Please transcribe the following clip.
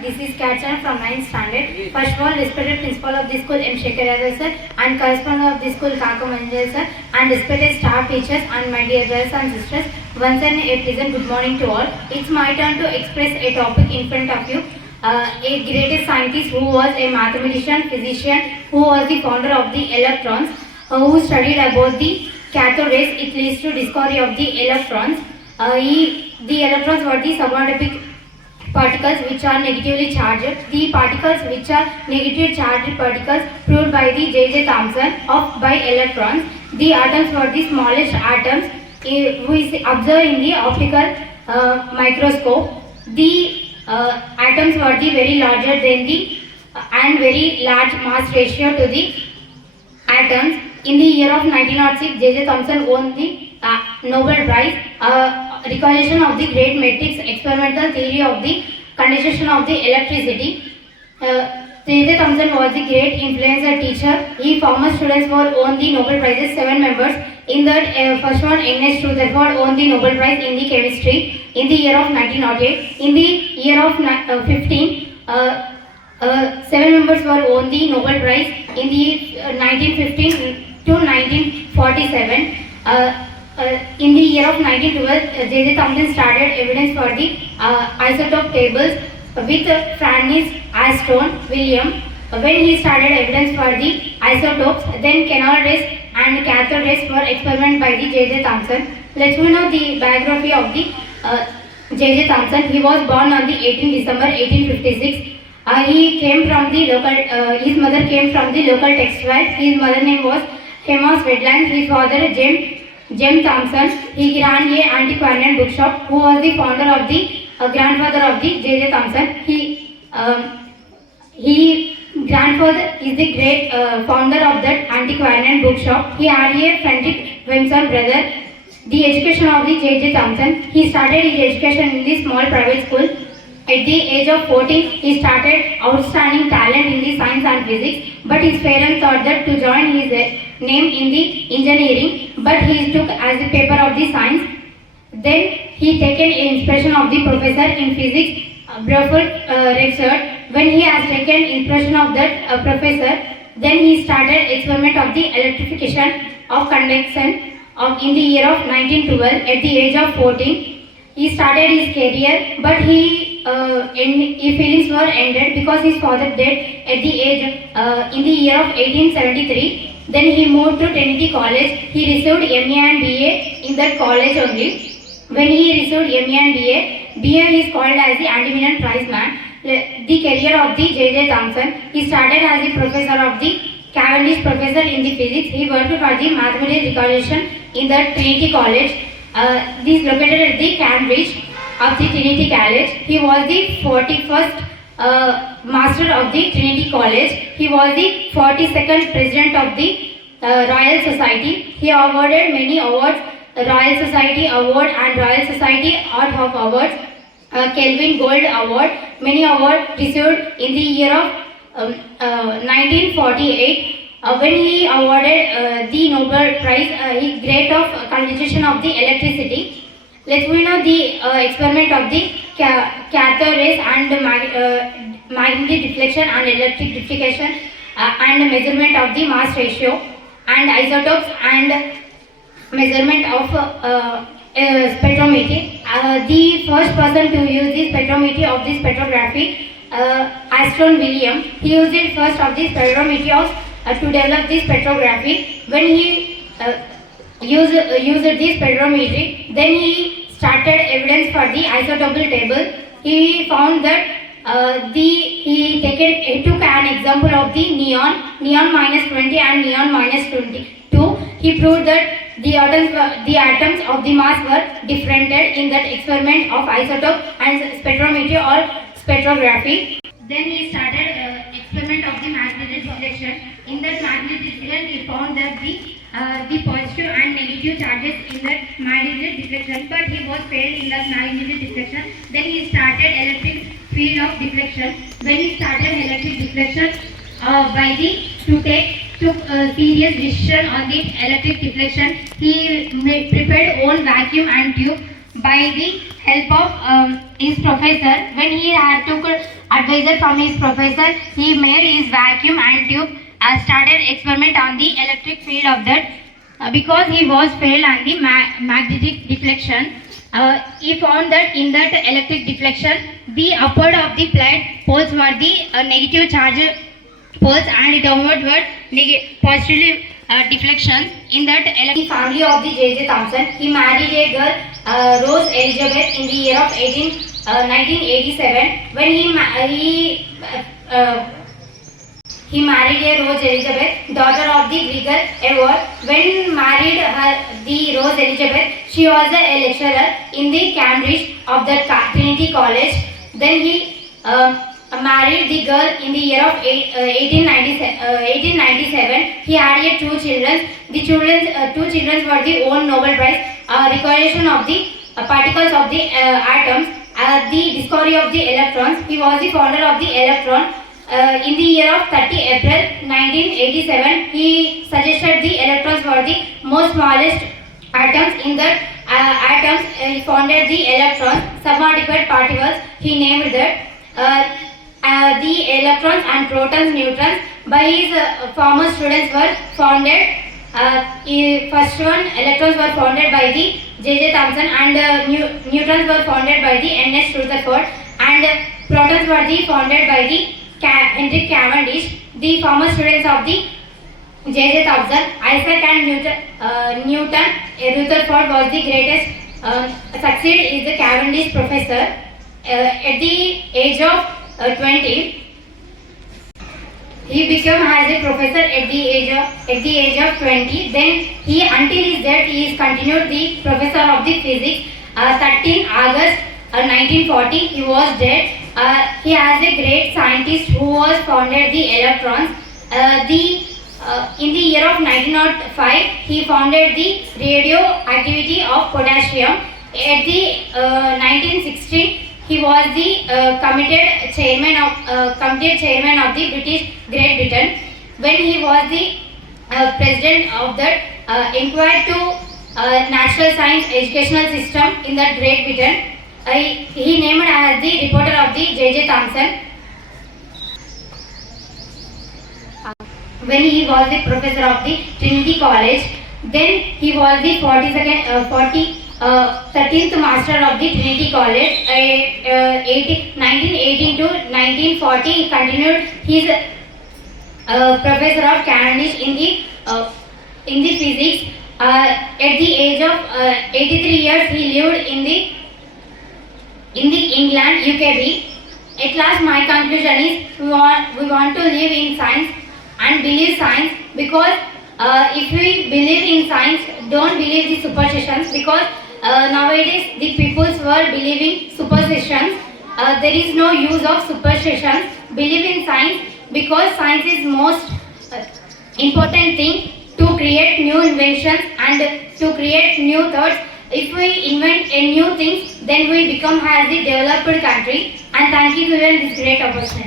This is Katchana from 9th standard. First of all, respected principal of the school M. Shekhar Yadav sir and correspondent of the school Kako Manjal sir and respected staff teachers and my dear brothers and sisters. Once again, a pleasant good morning to all. It's my turn to express a topic in front of you. A greatest scientist who was a mathematician, physician, who was the founder of the electrons, who studied about the cathode rays. It leads to discovery of the electrons. The electrons were the subatomic particles which are negatively charged. The particles which are negatively charged particles proved by the J.J. Thomson by electrons. The atoms were the smallest atoms we observe in the optical microscope. The atoms were the very larger than the and very large mass ratio to the atoms. In the year of 1906, J.J. Thomson won the Nobel Prize. Recognition of the great matrix experimental theory of the condensation of the electricity. J.J. Thomson was the great influencer teacher. He former students were won the Nobel Prizes, 7 members. In that first one, Ernest Rutherford won the Nobel Prize in the chemistry in the year of 1908. In the year of 7 members were won the Nobel Prize in the 1915 to 1947. In the year of 1912, J.J. Thomson started evidence for the isotope tables with Francis Aston William. When he started evidence for the isotopes, then canal rays and cathode rays were experimented by the J.J. Thomson. Let's know the biography of the J.J. Thomson. He was born on the 18th December 1856. He came from the local. His mother came from the local textile. His mother name was Emma Swedland. His father James Thomson. He ran a antiquarian bookshop. Who was the founder of the grandfather of the J.J. Thomson. He grandfather is the great founder of that antiquarian bookshop. He had a Frederick Wimson brother. The education of the J.J. Thomson. He started his education in the small private school. At the age of 14, he started outstanding talent in the science and physics, but his parents thought that to join his name in the engineering, but he took as a paper of the science. Then he taken inspiration of the professor in physics, Bruford Rexford. When he has taken inspiration of that professor, then he started experiment of the electrification of conduction in the year of 1912. At the age of 14, he started his career, but his feelings were ended because his father died at the age in the year of 1873. Then he moved to Trinity College. He received MA and BA in that college only. When he received MA and BA is called as the Anti-Million Prize Man. The career of the J.J. Thomson. He started as the professor of the Cavendish professor in the physics. He worked for the mathematics recognition in the Trinity College. This is located at the Cambridge of the Trinity College. He was the 41st master of the Trinity College. He was the 42nd president of the Royal Society. He awarded many awards, Royal Society Award and Royal Society Art of Awards, Kelvin Gold Award. Many awards received in the year of 1948. When he awarded the Nobel Prize, he great of condensation of the electricity. Let's know the experiment of the cathode rays and magnetic deflection and electric deflection and measurement of the mass ratio and isotopes and measurement of spectrometry. The first person to use the spectrometry of the spectrography, Aston William, he used it first of the spectrometry to develop the spectrography. When he used the spectrometry, then he started evidence for the isotopal table. He found that he took an example of the neon -20 and neon -22. He proved that the atoms of the mass were differentiated in that experiment of isotope and spectrometry or spectrography. Then he started experiment of the magnetic deflection. In that magnetic deflection, he found that the positive and negative charges in that magnetic deflection, but he was failed in that magnetic deflection. Then he started electric field of deflection. When he started electric deflection, took a serious decision on the electric deflection. He prepared own vacuum and tube by the help of his professor. When he had took advisor from his professor, he made his vacuum and tube started experiment on the electric field of that because he was failed on the magnetic deflection. He found that in that electric deflection, the upward of the plate poles were the negative charge poles and downward were positive deflection. In that electric family of the J.J. Thomson, he married a girl, Rose Elizabeth, in the year of 1987. When he married a Rose Elizabeth, daughter of the Gregor Award. When married the Rose Elizabeth, she was a lecturer in the Cambridge of the Trinity College. Then he married the girl in the year of 1897. He had two children. The two children were the own Nobel Prize recognition of the particles of the atoms, the discovery of the electrons. He was the founder of the electron. In the year of 30 April 1987, he suggested the electrons were the most smallest atoms. In that atoms, he founded the electrons, subatomicate particles. He named that the electrons and protons, neutrons. By his former students were founded. First one, electrons were founded by the J.J. Thomson, and neutrons were founded by the N.S. Rutherford, and protons were founded by the Henry Cavendish. The former students of the J.J. Thomson, Isaac and Newton. Rutherford was the greatest. Succeed is the Cavendish professor. At the age of 20, he became as a professor at the age of 20. Then he, until his death, he is continued the professor of the physics. 13 August 1940, he was dead. He was a great scientist who was founded the electrons. In the year of 1905, he founded the radioactivity of potassium. At the 1916, he was the committed chairman of the Great Britain. When he was the president of that inquired to natural science educational system in the Great Britain, he named as the reporter of the J.J. Thomson. When he was the professor of the Trinity College, then he was the 13th master of the Trinity College. 1918 to 1940, he continued his professor of Cavendish in the physics. At the age of 83 years, he lived in the England, UKB. At last, my conclusion is we want to live in science and believe science, because if we believe in science, don't believe the superstitions, because nowadays the peoples were believing superstitions. There is no use of superstitions. Believe in science, because science is most important thing to create new inventions and to create new thoughts. If we invent a new things, then we become as the developed country. And thank you for this great opportunity.